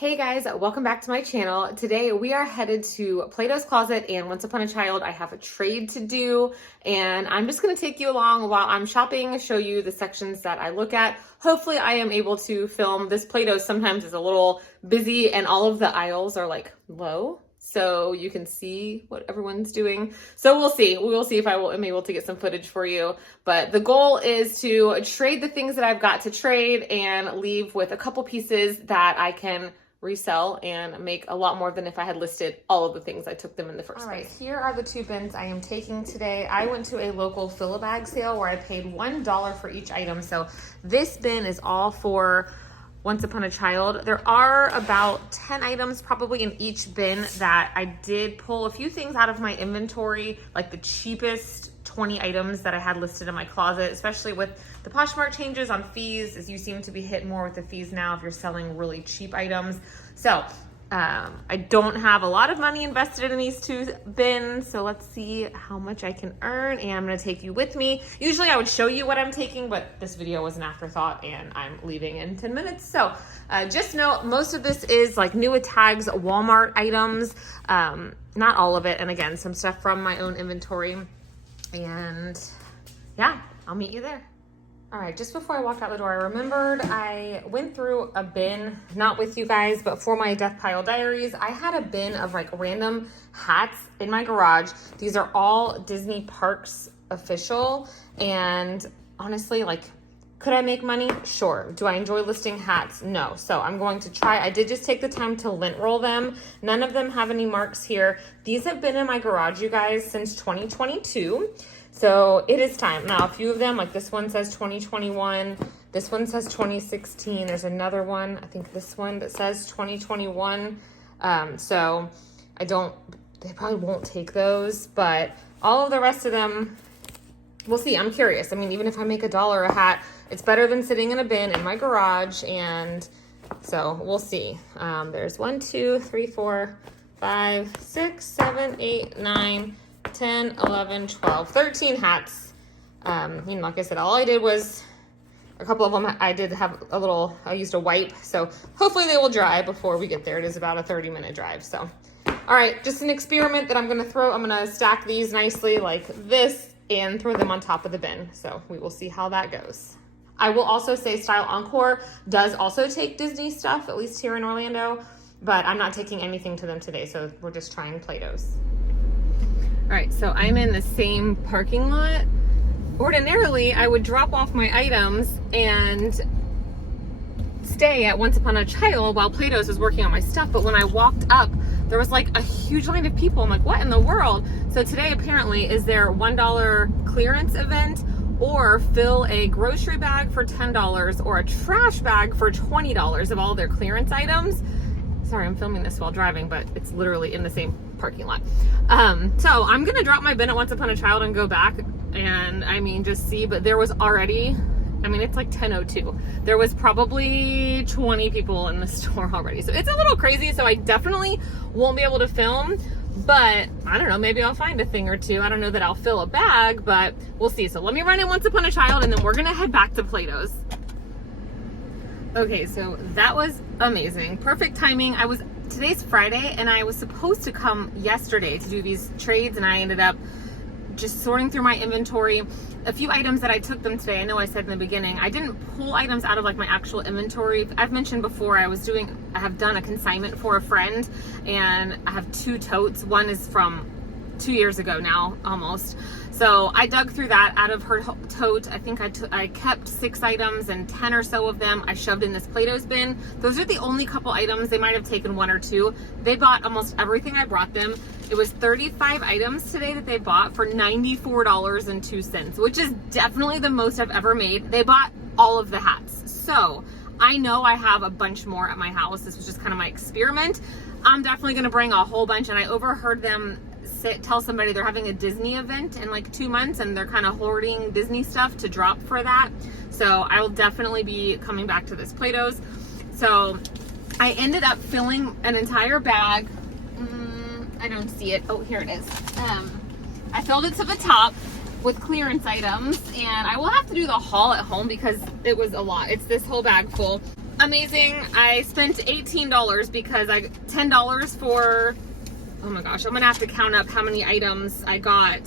Hey guys, welcome back to my channel. Today we are headed to Plato's Closet and Once Upon a Child. I have a trade to do and I'm just going to take you along while I'm shopping, show you the sections that I look at. Hopefully I am able to film. This Plato's sometimes is a little busy and all of the aisles are like low, so you can see what everyone's doing. So we'll see. We will see if am able to get some footage for you. But the goal is to trade the things that I've got to trade and leave with a couple pieces that I can resell and make a lot more than if I had listed all of the things I took them in the first place. All right, here are the two bins I am taking today. I went to a local fill-a-bag sale where I paid $1 for each item. So this bin is all for Once Upon a Child. There are about 10 items probably in each bin that I did pull a few things out of my inventory, like the cheapest 20 items that I had listed in my closet, especially with the Poshmark changes on fees, as you seem to be hit more with the fees now if you're selling really cheap items. So I don't have a lot of money invested in these two bins, so let's see how much I can earn, and I'm gonna take you with me. Usually I would show you what I'm taking, but this video was an afterthought and I'm leaving in 10 minutes. So just know most of this is like new at tags, Walmart items, not all of it, and again, some stuff from my own inventory. And yeah, I'll meet you there. All right, just before I walked out the door, I remembered I went through a bin, not with you guys, but for my Death Pile Diaries. I had a bin of like random hats in my garage. These are all Disney Parks official. And honestly, like, could I make money? Sure. Do I enjoy listing hats? No. So I'm going to try. I did just take the time to lint roll them. None of them have any marks here. These have been in my garage, you guys, since 2022. So it is time. Now, a few of them, like this one says 2021. This one says 2016. There's another one, I think this one, that says 2021. So they probably won't take those, but all of the rest of them, we'll see. I'm curious. I mean, even if I make $1 a hat, it's better than sitting in a bin in my garage. And so we'll see. There's 1, 2, 3, 4, 5, 6, 7, 8, 9, 10, 11, 12, 13 hats. Like I said, all I did was a couple of them. I did have I used a wipe. So hopefully they will dry before we get there. It is about a 30-minute drive. So, all right, just an experiment that I'm going to throw. I'm going to stack these nicely like this and throw them on top of the bin. So we will see how that goes. I will also say Style Encore does also take Disney stuff, at least here in Orlando, but I'm not taking anything to them today. So we're just trying Plato's. All right, so I'm in the same parking lot. Ordinarily, I would drop off my items and stay at Once Upon a Child while Plato's was working on my stuff. But when I walked up, there was like a huge line of people. I'm like, what in the world? So today apparently is their $1 clearance event, or fill a grocery bag for $10 or a trash bag for $20 of all their clearance items. Sorry, I'm filming this while driving, but it's literally in the same parking lot. So I'm gonna drop my bin at Once Upon a Child and go back and just see, but there was already, it's like 10:02. There was probably 20 people in the store already. So it's a little crazy. So I definitely won't be able to film, but I don't know, maybe I'll find a thing or two. I don't know that I'll fill a bag, but we'll see. So let me run in Once Upon a Child and then we're gonna head back to Plato's. Okay, so that was amazing. Perfect timing. Today's Friday and I was supposed to come yesterday to do these trades, and I ended up just sorting through my inventory. A few items that I took them today, I know I said in the beginning, I didn't pull items out of like my actual inventory. I've mentioned before, I have done a consignment for a friend, and I have 2 totes. One is from 2 years ago now, almost. So I dug through that out of her tote. I think I kept 6 items, and 10 or so of them I shoved in this Plato's bin. Those are the only couple items. They might have taken 1 or 2. They bought almost everything I brought them. It was 35 items today that they bought for $94.02, which is definitely the most I've ever made. They bought all of the hats. So I know I have a bunch more at my house. This was just kind of my experiment. I'm definitely gonna bring a whole bunch, and I overheard them tell somebody they're having a Disney event in like 2 months, and they're kind of hoarding Disney stuff to drop for that. So I will definitely be coming back to this Plato's. So I ended up filling an entire bag. I don't see it. Oh, here it is. I filled it to the top with clearance items, and I will have to do the haul at home because it was a lot. It's this whole bag full. amazing. I spent $18 because I got $10 for, oh my gosh, I'm gonna have to count up how many items I got.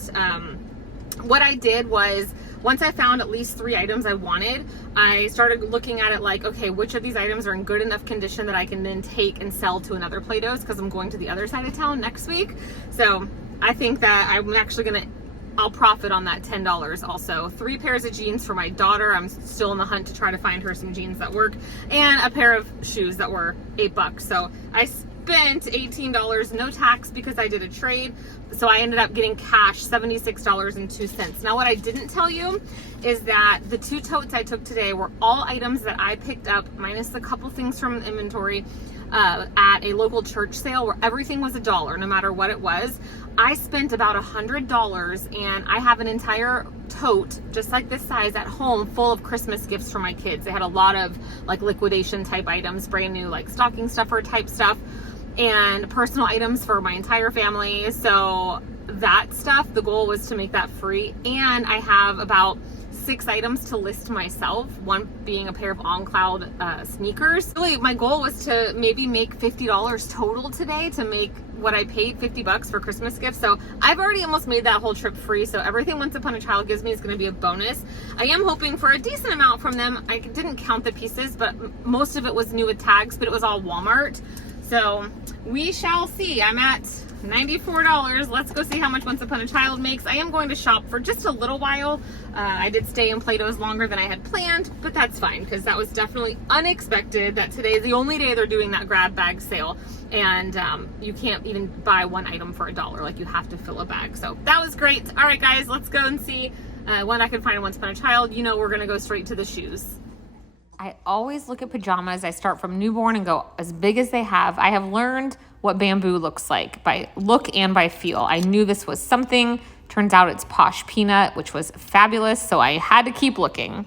What I did was, once I found at least 3 items I wanted, I started looking at it like, okay, which of these items are in good enough condition that I can then take and sell to another Plato's, because I'm going to the other side of town next week. So I think that I'm actually I'll profit on that $10 also. 3 pairs of jeans for my daughter. I'm still in the hunt to try to find her some jeans that work, and a pair of shoes that were $8. So I spent $18, no tax, because I did a trade. So I ended up getting cash $76.02. Now what I didn't tell you is that the 2 totes I took today were all items that I picked up, minus a couple things from inventory, at a local church sale where everything was $1, no matter what it was. I spent about $100, and I have an entire tote just like this size at home full of Christmas gifts for my kids. They had a lot of like liquidation type items, brand new like stocking stuffer type stuff, and personal items for my entire family. So that stuff, the goal was to make that free. And I have about 6 items to list myself, one being a pair of On Cloud sneakers. Really, my goal was to maybe make $50 total today to make what I paid, $50 for Christmas gifts. So I've already almost made that whole trip free. So everything Once Upon a Child gives me is going to be a bonus. I am hoping for a decent amount from them. I didn't count the pieces, but most of it was new with tags, but it was all Walmart. So we shall see. I'm at $94. Let's go see how much Once Upon a Child makes. I am going to shop for just a little while. I did stay in Plato's longer than I had planned, but that's fine, because that was definitely unexpected that today is the only day they're doing that grab bag sale, and you can't even buy one item for $1. Like, you have to fill a bag. So that was great. All right, guys, let's go and see when I can find Once Upon a Child. You know, we're gonna go straight to the shoes. I always look at pajamas. I start from newborn and go as big as they have. I have learned what bamboo looks like by look and by feel. I knew this was something. Turns out it's Posh Peanut, which was fabulous, so I had to keep looking.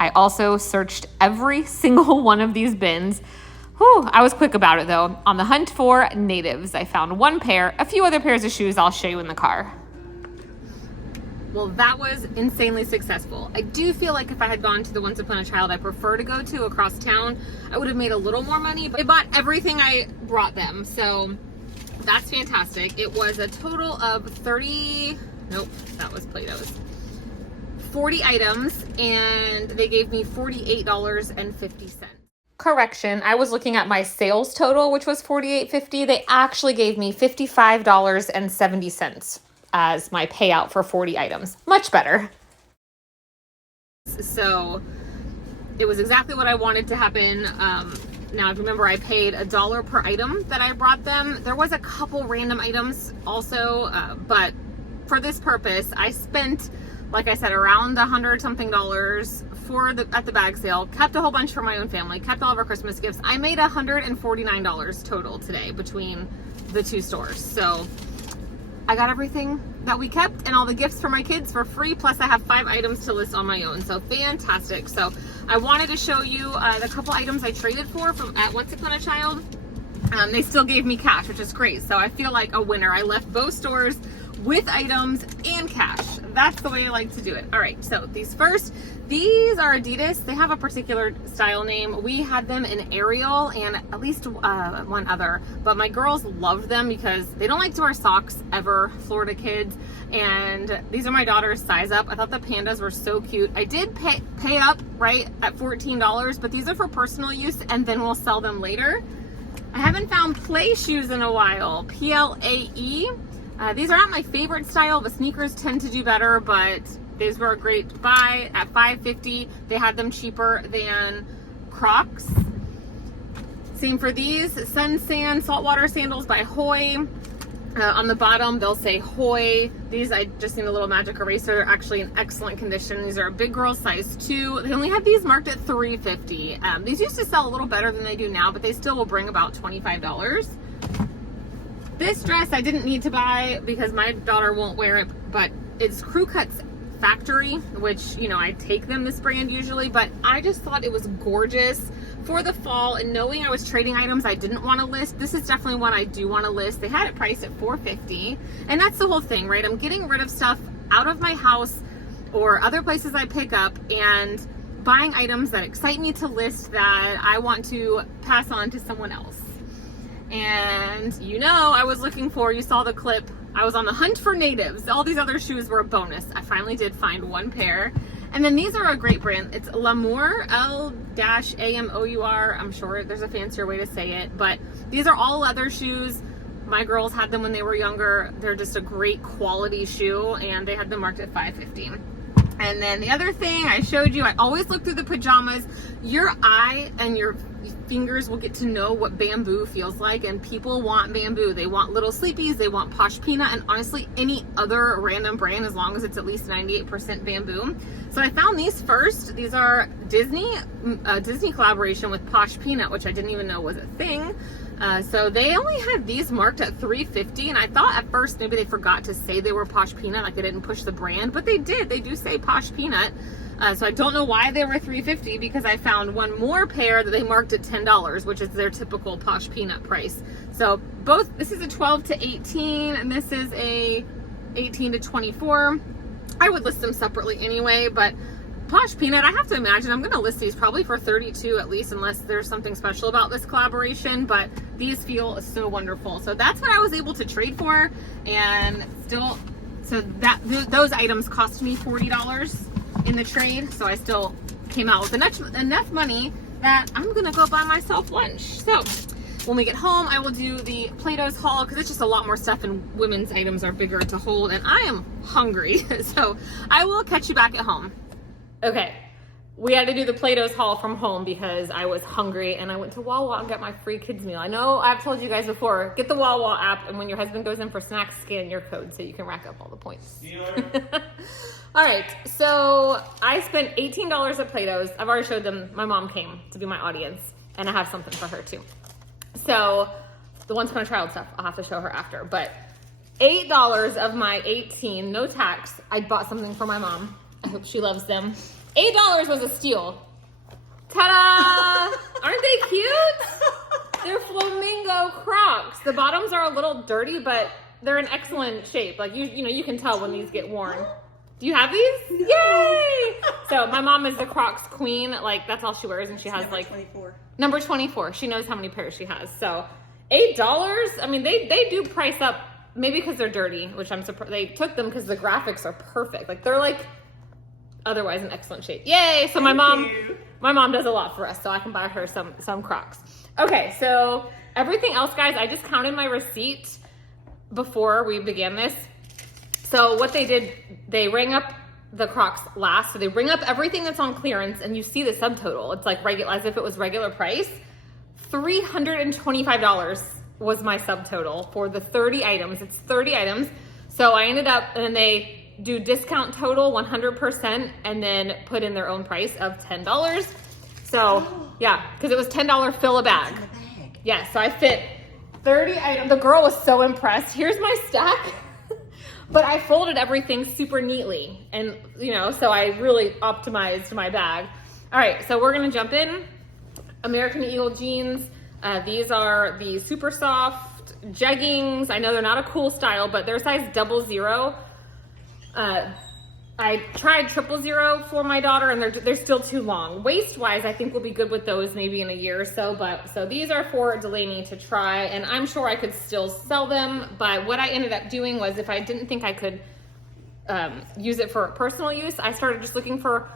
I also searched every single one of these bins. Whew, I was quick about it though. On the hunt for natives, I found 1 pair, a few other pairs of shoes I'll show you in the car. Well, that was insanely successful. I do feel like if I had gone to the Once Upon a Child I prefer to go to across town, I would have made a little more money, but I bought everything I brought them, so that's fantastic. It was a total of 40 items, and they gave me $48.50. Correction, I was looking at my sales total, which was $48.50. They actually gave me $55.70 as my payout for 40 items. Much better. So it was exactly what I wanted to happen. Now, remember, I paid $1 per item that I brought them. There was a couple random items also, but for this purpose, I spent, like I said, around $100 something at the bag sale, kept a whole bunch for my own family, kept all of our Christmas gifts. I made $149 total today between the 2 stores. So I got everything that we kept and all the gifts for my kids for free, plus I have 5 items to list on my own. So fantastic. So I wanted to show you the couple items I traded for at Once Upon a Child. They still gave me cash, which is great. So I feel like a winner. I left both stores with items and cash. That's the way I like to do it. All right, so these are Adidas. They have a particular style name. We had them in Ariel and at least one other, but my girls loved them because they don't like to wear socks ever, Florida kids, and these are my daughter's size up. I thought the pandas were so cute. I did pay up right at $14, but these are for personal use and then we'll sell them later. I haven't found play shoes in a while, PLAE. These are not my favorite style. The sneakers tend to do better, but these were a great buy at $5.50. They had them cheaper than Crocs. Same for these, Sun Sand saltwater sandals by Hoy. On the bottom, they'll say Hoy. These, I just need a little magic eraser. They're actually in excellent condition. These are a big girl size 2. They only had these marked at $3.50. These used to sell a little better than they do now, but they still will bring about $25. This dress I didn't need to buy because my daughter won't wear it, but it's Crew Cuts Factory, which, you know, I take them, this brand usually, but I just thought it was gorgeous for the fall, and knowing I was trading items I didn't want to list, this is definitely one I do want to list. They had it priced at $4.50, and that's the whole thing, right? I'm getting rid of stuff out of my house or other places I pick up, buying items that excite me to list that I want to pass on to someone else. And you know, I was looking for, you saw the clip, I was on the hunt for natives. All these other shoes were a bonus. I finally did find one pair. And then these are a great brand. It's L'Amour, L-A-M-O-U-R. I'm sure there's a fancier way to say it, but these are all leather shoes. My girls had them when they were younger. They're just a great quality shoe, and they had them marked at $5.15. And then the other thing I showed you, I always look through the pajamas. Your eye and your fingers will get to know what bamboo feels like, and people want bamboo. They want Little Sleepies, they want Posh Peanut, and honestly any other random brand as long as it's at least 98% bamboo. So I found these first. These are Disney collaboration with Posh Peanut, which I didn't even know was a thing. So they only had these marked at $3.50, and I thought at first maybe they forgot to say they were Posh Peanut, like they didn't push the brand, but they did. They do say Posh Peanut. So I don't know why they were $3.50, because I found one more pair that they marked at $10, which is their typical Posh Peanut price. So both, this is a 12 to 18, and this is a 18 to 24. I would list them separately anyway, but Posh Peanut, I have to imagine I'm going to list these probably for 32 at least, unless there's something special about this collaboration, but these feel so wonderful. So that's what I was able to trade for, and still, so that those items cost me $40 in the trade, so I still came out with enough money that I'm going to go buy myself lunch. So when we get home, I will do the Plato's haul, because it's just a lot more stuff, and women's items are bigger to hold, and I am hungry. So I will catch you back at home. Okay, we had to do the Plato's haul from home because I was hungry, and I went to Wawa and got my free kids meal. I know I've told you guys before, get the Wawa app, and when your husband goes in for snacks, scan your code so you can rack up all the points. All right, so I spent $18 at Plato's. I've already showed them. My mom came to be my audience, and I have something for her too. So the Once Upon a Child stuff, I'll have to show her after, but $8 of my 18, no tax, I bought something for my mom. I hope she loves them. $8 was a steal. Ta-da! Aren't they cute? They're flamingo Crocs. The bottoms are a little dirty, but they're in excellent shape. Like you know, you can tell when these get worn. Do you have these? No. Yay! So my mom is the Crocs queen. Like that's all she wears, and she has like 24. Number 24. She knows how many pairs she has. So $8. I mean, they do price up. Maybe because they're dirty, which I'm surprised. They took them because the graphics are perfect. Like they're like otherwise in excellent shape. Yay! So my mom does a lot for us, so I can buy her some Crocs. Okay, so everything else, guys, I just counted my receipt before we began this. So what they did, they rang up the Crocs last. So they ring up everything that's on clearance, and you see the subtotal. It's like regular, as if it was regular price. $325 was my subtotal for the 30 items. It's 30 items. So I ended up, and then they do discount total 100% and then put in their own price of $10. So yeah, because it was $10 fill a bag. Yeah, so I fit 30 items. The girl was so impressed. Here's my stack. But I folded everything super neatly, and you know, so I really optimized my bag. All right, so we're gonna jump in. American Eagle jeans. These are the super soft jeggings. I know they're not a cool style, but they're size 00. I tried 000 for my daughter, and they're still too long. Waist-wise, I think we'll be good with those maybe in a year or so, but so these are for Delaney to try, and I'm sure I could still sell them, but what I ended up doing was, if I didn't think I could use it for personal use, I started just looking for,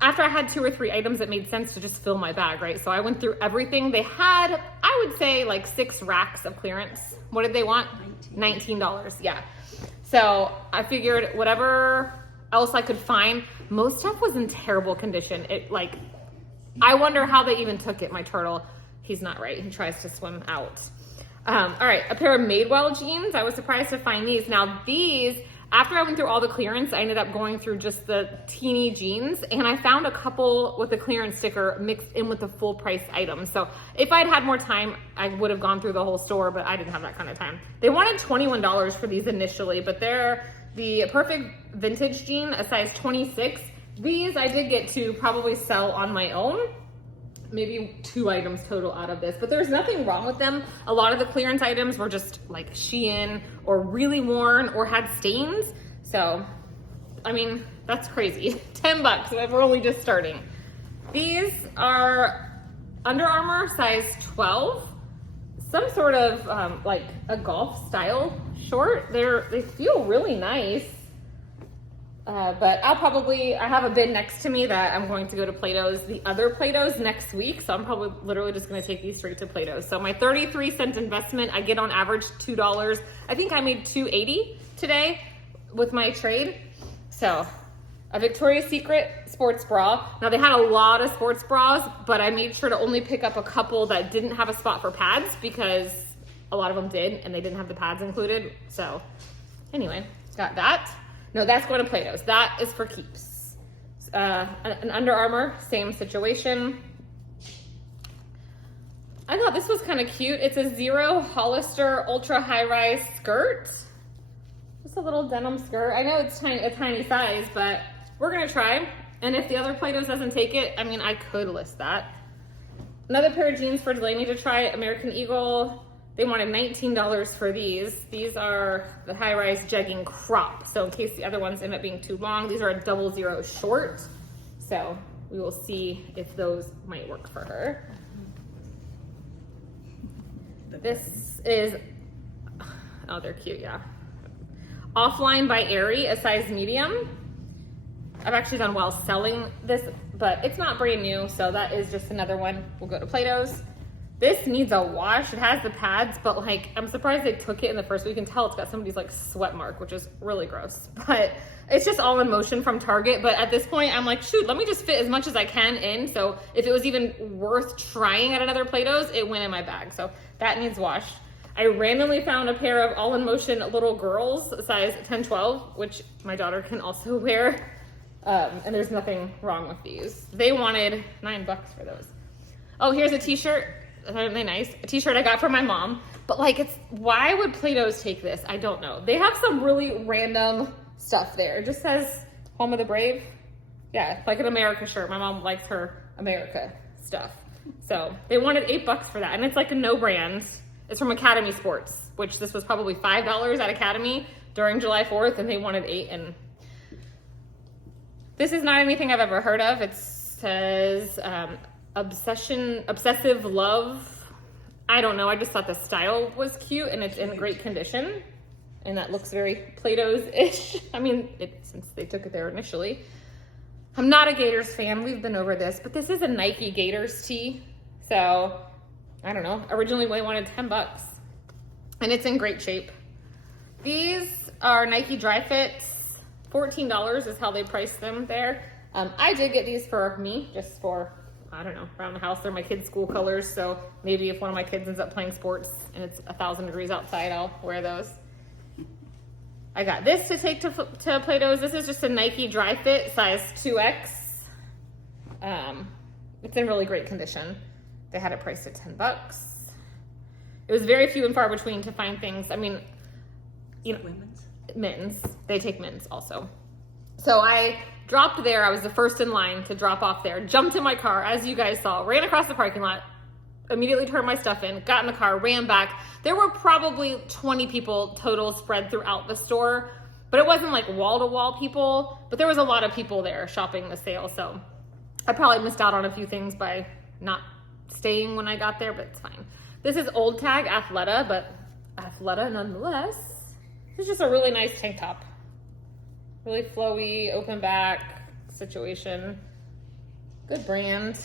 after I had 2 or 3 items that made sense to just fill my bag, right? So I went through everything. They had, I would say, like 6 racks of clearance. What did they want? $19, yeah. So I figured whatever else I could find, most stuff was in terrible condition. It like, I wonder how they even took it. My turtle, he's not right. He tries to swim out. All right, a pair of Madewell jeans. I was surprised to find these. Now these, after I went through all the clearance, I ended up going through just the teeny jeans, and I found a couple with the clearance sticker mixed in with the full price items. So if I'd had more time, I would have gone through the whole store, but I didn't have that kind of time. They wanted $21 for these initially, but they're the perfect vintage jean, a size 26. These I did get to probably sell on my own. Maybe 2 items total out of this, but there's nothing wrong with them. A lot of the clearance items were just like Shein or really worn or had stains. So, I mean, that's crazy. $10, we're only just starting. These are Under Armour size 12. Some sort of like a golf style short. They feel really nice. But I have a bin next to me that I'm going to go to Plato's, the other Plato's next week. So I'm probably literally just going to take these straight to Plato's. So my 33-cent investment, I get on average $2. I think I made $2.80 today with my trade. So a Victoria's Secret sports bra. Now they had a lot of sports bras, but I made sure to only pick up a couple that didn't have a spot for pads because a lot of them did and they didn't have the pads included. So anyway, got that. No, that's going to Plato's. That is for keeps. An Under Armour, same situation. I thought this was kind of cute. It's a Zero Hollister ultra high-rise skirt. Just a little denim skirt. I know it's a tiny size, but we're gonna try. And if the other Plato's doesn't take it, I mean, I could list that. Another pair of jeans for Delaney to try, American Eagle. They wanted $19 for these. These are the high-rise jegging crop. So in case the other ones end up being too long, these are a 00 short. So we will see if those might work for her. This is, oh, they're cute, yeah. Offline by Aerie, a size medium. I've actually done well selling this, but it's not brand new, so that is just another one. We'll go to Plato's. This needs a wash. It has the pads, but like, I'm surprised they took it in the first week. You can tell it's got somebody's like sweat mark, which is really gross, but it's just all in motion from Target. But at this point, I'm like, shoot, let me just fit as much as I can in. So if it was even worth trying at another Plato's, it went in my bag. So that needs wash. I randomly found a pair of all in motion little girls, size 10-12, which my daughter can also wear. And there's nothing wrong with these. They wanted $9 for those. Oh, here's a t-shirt. Aren't they nice? A t-shirt I got from my mom. But like, why would Plato's take this? I don't know. They have some really random stuff there. It just says Home of the Brave. Yeah, like an America shirt. My mom likes her America stuff. So they wanted $8 for that. And it's like a no brand. It's from Academy Sports, which this was probably $5 at Academy during July 4th, and they wanted $8. And this is not anything I've ever heard of. It says obsessive love. I don't know. I just thought the style was cute and it's in great condition. And that looks very Plato's-ish. I mean, since they took it there initially. I'm not a Gators fan. We've been over this, but this is a Nike Gators tee. So I don't know. Originally we wanted $10 and it's in great shape. These are Nike Dry Fits. $14 is how they priced them there. I did get these for me, just for, I don't know, around the house. They're my kids' school colors, so maybe if one of my kids ends up playing sports and it's 1,000 degrees outside, I'll wear those. I got this to take to Plato's. This is just a Nike Dry Fit, size 2X. It's in really great condition. They had it priced at $10. It was very few and far between to find things. I mean, you know, mittens. They take mittens also. So I dropped there. I was the first in line to drop off there. Jumped in my car, as you guys saw, ran across the parking lot, immediately turned my stuff in, got in the car, ran back. There were probably 20 people total spread throughout the store, but it wasn't like wall-to-wall people, but there was a lot of people there shopping the sale. So I probably missed out on a few things by not staying when I got there, but it's fine. This is Old Tag Athleta, but Athleta nonetheless. It's just a really nice tank top. Really flowy, open back situation. Good brand.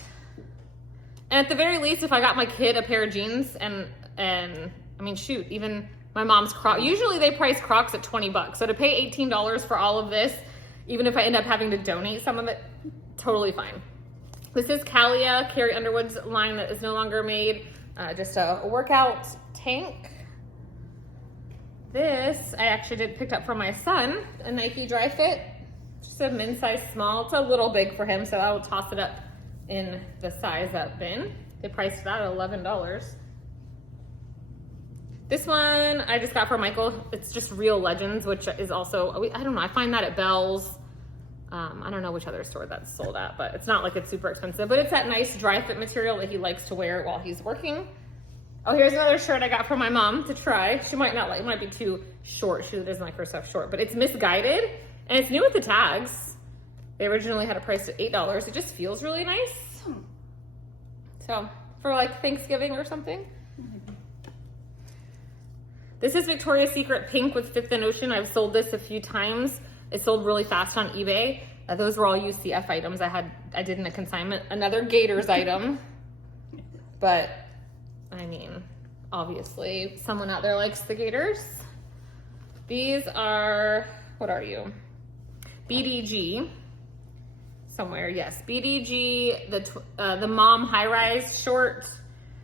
And at the very least, if I got my kid a pair of jeans and I mean, shoot, even my mom's Crocs. Usually they price Crocs at $20. So to pay $18 for all of this, even if I end up having to donate some of it, totally fine. This is Calia, Carrie Underwood's line that is no longer made. Just a workout tank. This I actually picked up for my son, a Nike Dry Fit, just a men's size small. It's a little big for him, so I will toss it up in the size up bin. They priced that at $11. This one I just got for Michael. It's just Real Legends, which is also, I don't know, I find that at Bell's. I don't know which other store that's sold at, but it's not like it's super expensive, but it's that nice dry fit material that he likes to wear while he's working. Oh, here's another shirt I got from my mom to try. She might not like, it might be too short. She doesn't like her stuff short, but it's Misguided and it's new with the tags. They originally had it priced at $8. It just feels really nice. So for like Thanksgiving or something. This is Victoria's Secret pink with Fifth and Ocean. I've sold this a few times. It sold really fast on eBay. Those were all UCF items. I did in a consignment. Another Gators item. But I mean, obviously someone out there likes the Gators. These are, what are you? BDG. Somewhere, yes. BDG, the mom high-rise short.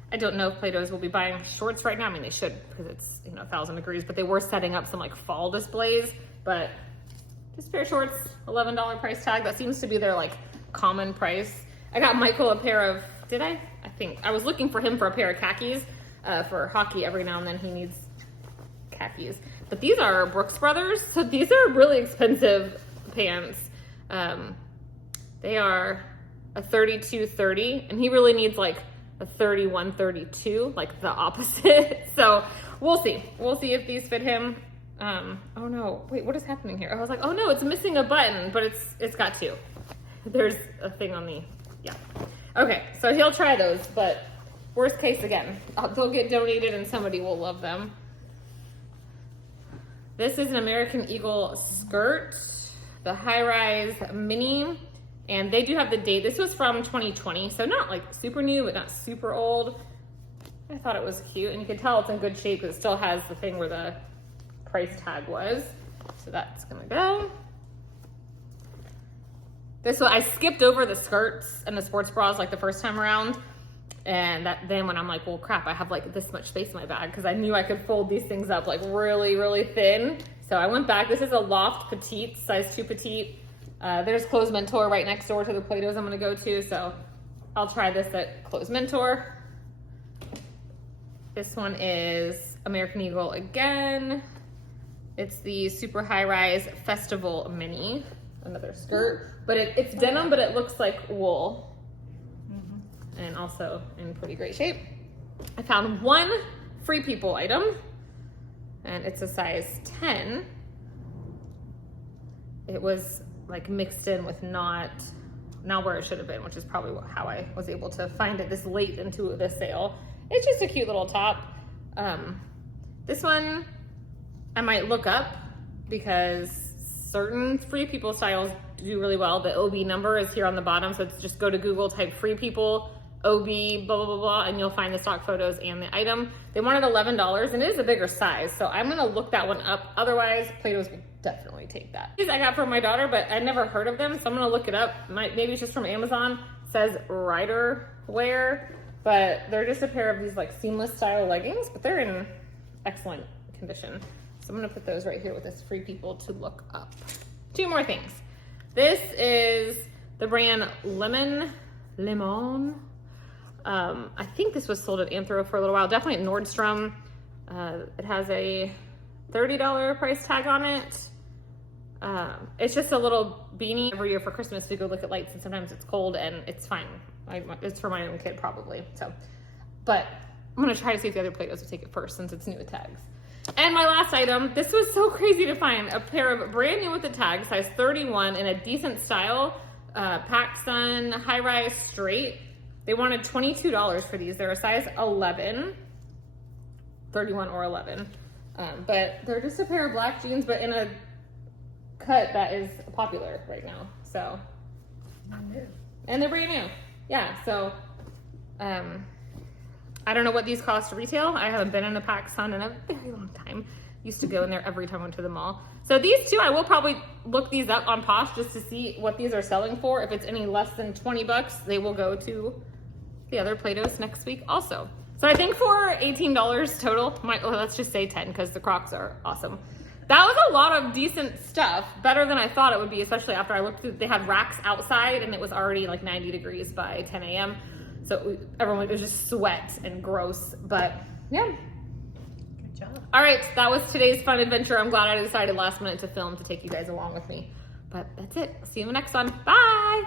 I don't know if Plato's will be buying shorts right now. I mean, they should because it's, 1,000 degrees, but they were setting up some like fall displays. But just a pair of shorts, $11 price tag. That seems to be their like common price. I got Michael a pair of, did I? I think. I was looking for him for a pair of khakis for hockey. Every now and then he needs khakis. But these are Brooks Brothers. So these are really expensive pants. They are a 32-30 and he really needs like a 31-32, like the opposite. So we'll see. We'll see if these fit him. Oh no, wait, what is happening here? I was like, oh no, it's missing a button, but it's got two. There's a thing on the, yeah. Okay, so he'll try those, but worst case again, they'll get donated and somebody will love them. This is an American Eagle skirt, the high-rise mini. And they do have the date. This was from 2020, so not like super new, but not super old. I thought it was cute, and you can tell it's in good shape because it still has the thing where the price tag was. So that's gonna go. This one, I skipped over the skirts and the sports bras like the first time around. And then when I'm like, well, crap, I have like this much space in my bag because I knew I could fold these things up like really, really thin. So I went back. This is a Loft Petite, size 2 petite. There's Clothes Mentor right next door to the Plato's I'm gonna go to, so I'll try this at Clothes Mentor. This one is American Eagle again. It's the super high-rise Festival Mini, another skirt, but it's denim, but it looks like wool. And also in pretty great shape. I found one Free People item, and it's a size 10. It was like mixed in with not where it should have been, which is probably how I was able to find it this late into the sale. It's just a cute little top. This one I might look up because certain Free People styles do really well. The OB number is here on the bottom, so it's just go to Google, type Free People, OB, blah, blah, blah, blah, and you'll find the stock photos and the item. They wanted $11, and it is a bigger size, so I'm gonna look that one up. Otherwise, Plato's would definitely take that. These I got from my daughter, but I never heard of them, so I'm gonna look it up. Maybe it's just from Amazon. It says Rider Wear, but they're just a pair of these like seamless style leggings, but they're in excellent condition. So I'm gonna put those right here with this Free People to look up. Two more things. This is the brand Lemon. I think this was sold at Anthro for a little while, definitely at Nordstrom. It has a $30 price tag on it. It's just a little beanie. Every year for Christmas, we go look at lights, and sometimes it's cold and it's fine. It's for my own kid probably. So, but I'm gonna try to see if the other Plato's will take it first since it's new with tags. And my last item, this was so crazy to find, a pair of brand new with the tag, size 31 in a decent style, PacSun high-rise straight. They wanted $22 for these. They're a size 11, 31 or 11. But they're just a pair of black jeans, but in a cut that is popular right now. So, and they're brand new. Yeah, so I don't know what these cost retail. I haven't been in a PacSun in a very long time. Used to go in there every time I went to the mall. So these two, I will probably look these up on Posh just to see what these are selling for. If it's any less than 20 bucks, they will go to the other Plato's next week also. So I think for $18 total, let's just say 10 because the Crocs are awesome. That was a lot of decent stuff, better than I thought it would be, especially after I looked through, they had racks outside and it was already like 90 degrees by 10 a.m. So everyone was just sweat and gross, but yeah. Good job. All right, that was today's fun adventure. I'm glad I decided last minute to film to take you guys along with me. But that's it. See you in the next one. Bye.